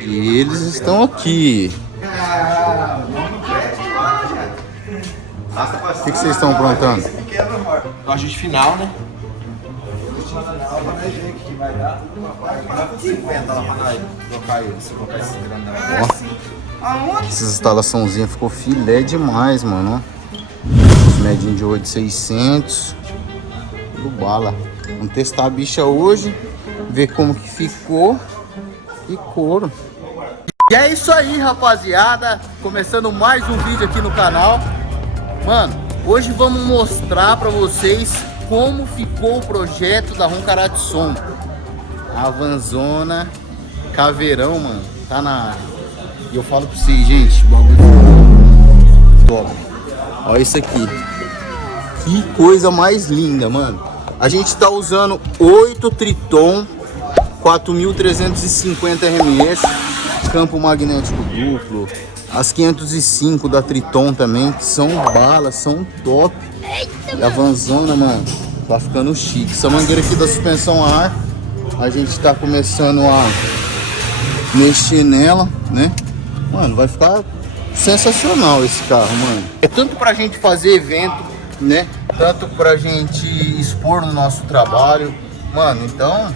E eles estão aqui. O que vocês estão aprontando? O ajuste final, né? Essa instalaçãozinha ficou filé demais, mano. Os medinhos de 8,600. Tudo bala. Vamos testar a bicha hoje. Ver como que ficou. E couro. E é isso aí, rapaziada. Começando mais um vídeo aqui no canal. Mano, hoje vamos mostrar pra vocês como ficou o projeto da Roncará de Som. A vanzona Caveirão, mano, tá na área. E eu falo pra vocês, gente, bagulho top. Olha isso aqui. Que coisa mais linda, mano. A gente tá usando 8 Triton 4.350 RMS, campo magnético duplo. As 505 da Triton também, que são balas, são top. E a vanzona, mano, tá ficando chique. Essa mangueira aqui da suspensão a ar, a gente tá começando a mexer nela, né? Mano, vai ficar sensacional esse carro, mano. É tanto pra gente fazer evento, né? Tanto pra gente expor no nosso trabalho. Mano, então,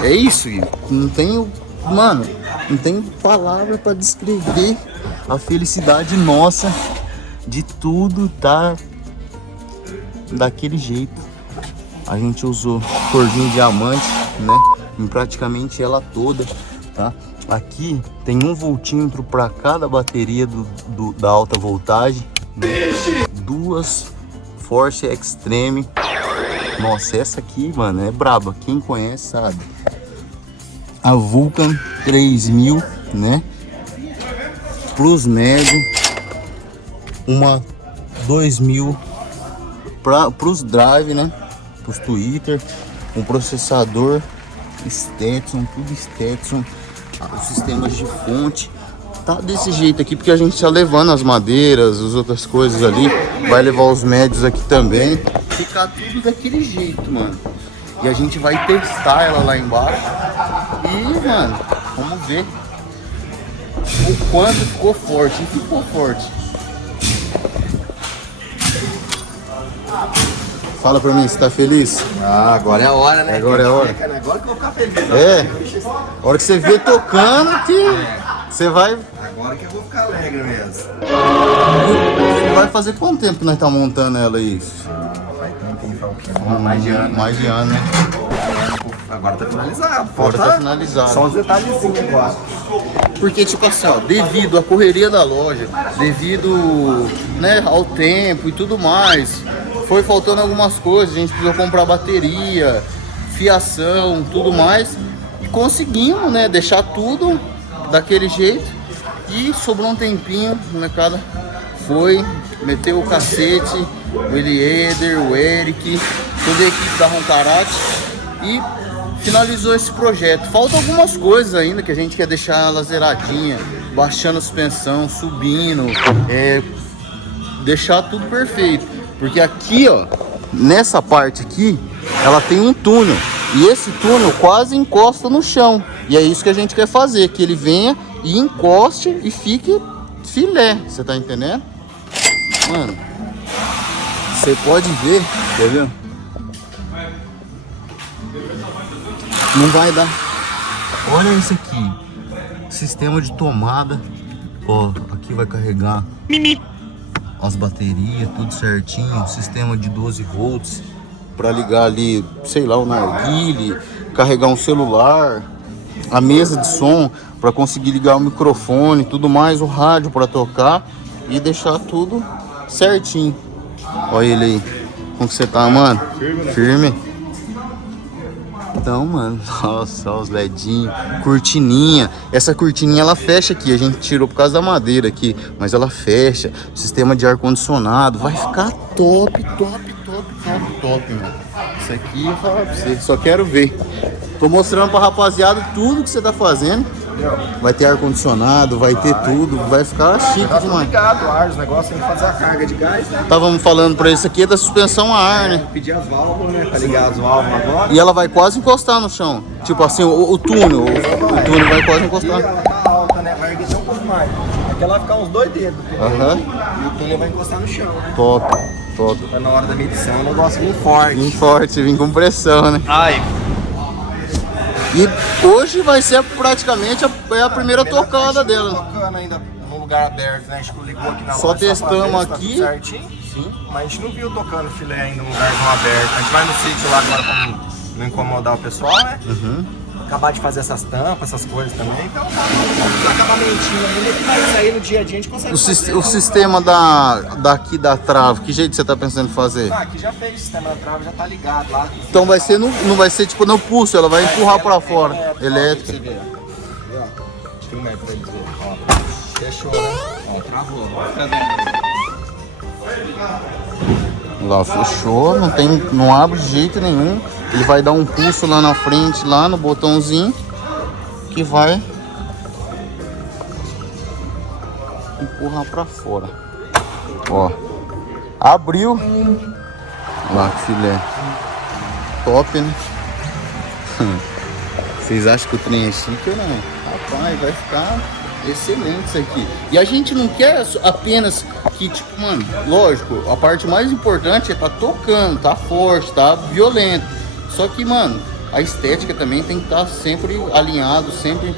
é isso, não tenho... Mano, não tem palavra pra descrever a felicidade nossa de tudo tá daquele jeito. A gente usou cordinha diamante, né? Em praticamente ela toda, tá? Aqui tem 1 voltímetro para cada bateria da alta voltagem, né? 2 Force Extreme. Nossa, essa aqui, mano, é braba. Quem conhece sabe. A Vulcan 3000, né? Plus médio. Uma 2000 para os drive, né? Para os Twitter. Um processador Stetson, tudo Stetson. Os sistemas de fonte. Tá desse jeito aqui porque a gente tá levando as madeiras, as outras coisas ali. Vai levar os médios aqui também. Ficar tudo daquele jeito, mano. E a gente vai testar ela lá embaixo. E, mano, vamos ver o quanto ficou forte. E ficou forte. Fala pra mim, você tá feliz? Ah, agora é a hora, né? Agora é a hora. Agora que eu vou ficar feliz. É, a hora que você vê tocando que você vai... Agora que eu vou ficar alegre mesmo. Vai fazer quanto tempo que nós tá montando ela aí? Faz tempo, faz o quê? Mais de ano. Mais de ano, né? Agora tá finalizado. Agora tá finalizado. Só uns detalhezinhos agora. Porque, tipo assim, ó, devido à correria da loja, devido, né, ao tempo e tudo mais, foi faltando algumas coisas. A gente precisou comprar bateria, fiação, tudo mais. E conseguimos, né, deixar tudo daquele jeito. E sobrou um tempinho, molecada foi, meteu o cacete, o Elieder, o Eric, toda a equipe da Roncará e finalizou esse projeto. Faltam algumas coisas ainda que a gente quer deixar ela zeradinha, baixando a suspensão, subindo, deixar tudo perfeito. Porque aqui, ó, nessa parte aqui, ela tem um túnel. E esse túnel quase encosta no chão. E é isso que a gente quer fazer, que ele venha e encoste e fique filé. Você tá entendendo? Mano, você pode ver, quer ver? Não vai dar. Olha isso aqui. Sistema de tomada. Ó, aqui vai carregar as baterias, tudo certinho. Sistema de 12 volts para ligar ali, sei lá, o narguile, carregar um celular, a mesa de som para conseguir ligar o microfone, tudo mais, o rádio para tocar e deixar tudo certinho. Olha ele aí. Como que você tá, mano? Firme. Então, mano, nossa, os ledinhos, cortininha. Essa cortininha ela fecha aqui, a gente tirou por causa da madeira aqui, mas ela fecha. Sistema de ar condicionado, vai ficar top, mano. Isso aqui eu falo pra você, só quero ver. Tô mostrando pra rapaziada tudo que você tá fazendo. entendeu? Vai ter ar-condicionado, vai ter tudo, vai ficar chique Tá tudo demais. ligado, o ar, os negócios, tem que fazer a carga de gás, né? Távamos falando pra isso aqui é da suspensão a ar, né? Pedir as válvulas, né? Tá ligado as válvulas agora. E ela vai quase encostar no chão. Tipo assim, o túnel. O túnel vai quase E encostar. ela tá alta, né? Vai erguer até um pouco mais. Aqui ela vai ficar uns 2 dedos. Entendeu? Aham. E o túnel vai encostar no chão, né? Top, top. Pra na hora da medição o negócio vir forte. Vim forte, vim com pressão, né? Ai, E hoje vai ser praticamente a primeira tocada dela. Tocando ainda no lugar aberto, né? A gente ligou aqui na Só loja testamos pra ver se tá aqui. tudo certinho. Sim. Mas a gente não viu tocando filé ainda no lugar aberto. A gente vai no sítio lá agora pra não incomodar o pessoal, né? Acabar de fazer essas tampas, essas coisas também. Então, os acabamentinhos ainda que vai sair no dia a dia, a gente consegue fazer. O sistema daqui da trave, que jeito você tá pensando em fazer? Ah, aqui já fez o sistema da trave, já tá ligado lá. Então vai ser não vai ser tipo no pulso, ela vai empurrar pra fora. Elétrica. Elétrica. Você vê, ó. Filma aí pra eles verem, ó. Fechou, né? Ó, travou. Tá vendo? Lá fechou, não abre de jeito nenhum. Ele vai dar um pulso lá na frente, lá no botãozinho, que vai empurrar pra fora. Ó, abriu. Olha lá que filé. Top, né? Vocês acham que o trem é chique ou não? Rapaz, vai ficar excelente isso aqui. E a gente não quer apenas que, tipo, mano, lógico, a parte mais importante é tá tocando, tá forte, tá violento. Só que, mano, a estética também tem que estar sempre alinhado, sempre,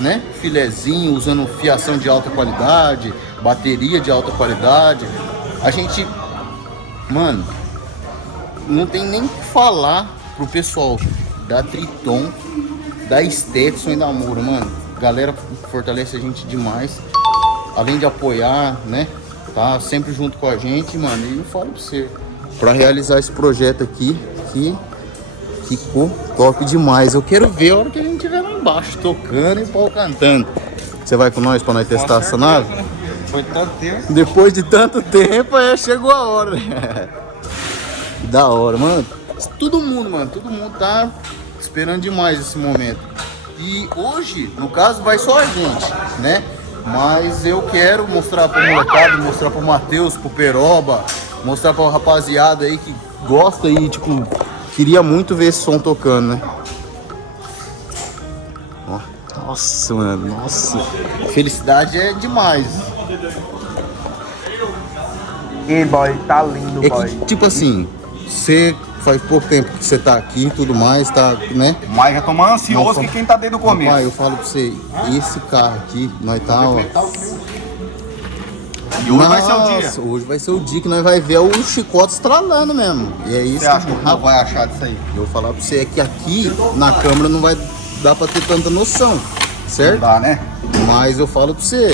né? Filezinho, usando fiação de alta qualidade, bateria de alta qualidade. A gente, mano, não tem nem o que falar pro pessoal da Triton, da Stetson e da Amura, mano. Galera fortalece a gente demais. Além de apoiar, né? Tá sempre junto com a gente, mano. E eu falo pra você, pra realizar esse projeto aqui, que ficou top demais. Eu quero ver a hora que a gente estiver lá embaixo tocando e o pau cantando. Você vai com nós pra nós testar essa nave? Foi tanto tempo. Depois de tanto tempo, chegou a hora, né? Da hora, mano. Todo mundo tá esperando demais esse momento. E hoje, no caso, vai só a gente, né? Mas eu quero mostrar pro molecado, mostrar pro Matheus, pro Peroba, mostrar pra rapaziada aí que gosta e, tipo, queria muito ver esse som tocando, né? Ó, nossa, mano, nossa. Felicidade é demais. E boy, tá lindo, É boy. que, tipo assim, você faz pouco tempo que você tá aqui e tudo mais, tá, né? Mas já tô mais ansioso Não, que quem tá desde o começo. Pai, eu falo pra você, esse carro aqui, nós tá, ó. E hoje vai ser o dia. Nossa, hoje vai ser o dia que nós vai ver o chicote estralando mesmo. E é isso. Você acha que o povo vai achar disso aí? Eu vou falar pra você, é que aqui na câmera não vai dar pra ter tanta noção, certo? Não dá, né? Mas eu falo pra você,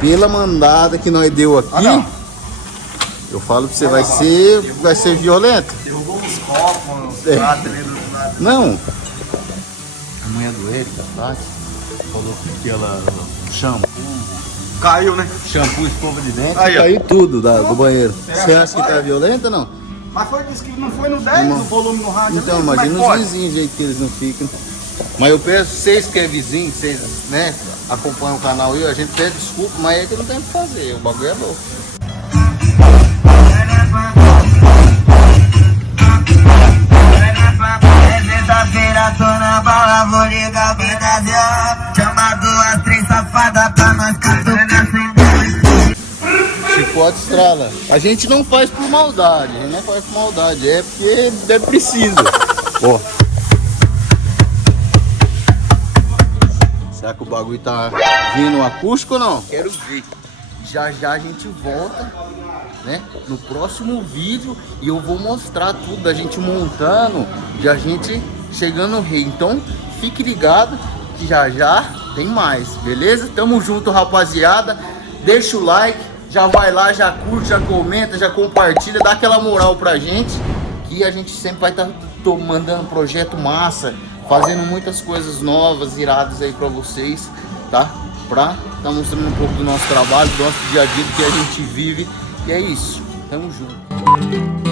pela mandada que nós deu aqui, não. eu falo pra você, vai ser violento. Derrubou uns copos, uns É. pratos ali do lado. Não. A mulher do Eric, a Tati, falou que ela shampoo, Caiu, né? escova de dente, Aí, ó. caiu tudo do banheiro. Você acha que tá violento ou não? Mas foi disse que não foi no 10 Não. do volume no rádio. Então, ali, como é que imagina os pode? vizinhos, o jeito que eles não ficam. Mas eu peço, vocês que é vizinho, vocês, né, acompanham o canal aí, a gente pede desculpa, mas é que não tem o que fazer, o bagulho é louco. Sexta-feira tô na bala, vou ligar a vida dela. Chama 2, 3 safadas pra nós catucar sem dó. Chicote estrala. A gente não faz por maldade, é porque é preciso. Ó. Será que o bagulho tá vindo acústico ou não? Quero ver. Já a gente volta, né, no próximo vídeo e eu vou mostrar tudo da gente montando, de a gente chegando no rei. Então fique ligado que já tem mais, beleza? Tamo junto, rapaziada. Deixa o like, já vai lá, já curte, já comenta, já compartilha, dá aquela moral pra gente, que a gente sempre vai estar mandando projeto massa, fazendo muitas coisas novas, iradas aí pra vocês, tá? Pra tá mostrando um pouco do nosso trabalho, do nosso dia a dia, do que a gente vive. E é isso, tamo junto.